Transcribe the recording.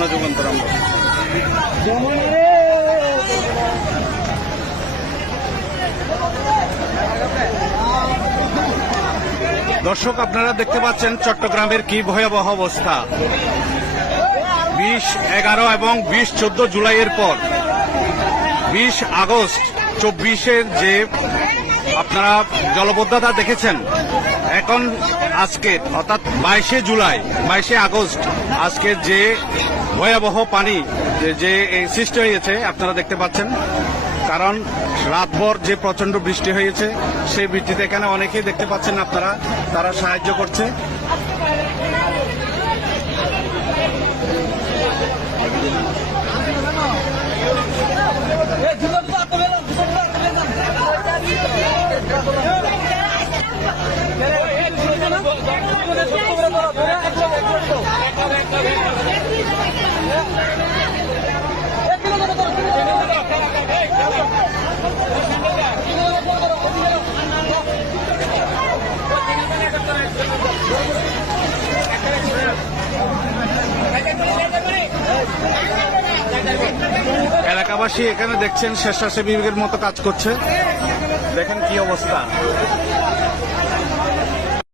যমুনা যুগান্তর আমরা। দর্শক, আপনারা দেখতে পাচ্ছেন চট্টগ্রামের কি ভয়াবহ অবস্থা। 20, 11 এবং 20, 14 জুলাইয়ের পর 20 আগস্ট 24-এর যে আপনারা জলবদ্ধতা দেখেছেন, এখন আজকে অর্থাৎ 22শে জুলাই, 22শে আগস্ট আজকে যে ভয়াবহ পানি যে সৃষ্টি হয়েছে আপনারা দেখতে পাচ্ছেন। কারণ রাতভর যে প্রচন্ড বৃষ্টি হয়েছে, সেই বৃষ্টিতে এখানে অনেকেই দেখতে পাচ্ছেন আপনারা, তারা সাহায্য করছে। এলাকাবাসী এখানে দেখছেন স্বেচ্ছাসেবীর মতো কাজ করছে। দেখেন কি অবস্থা।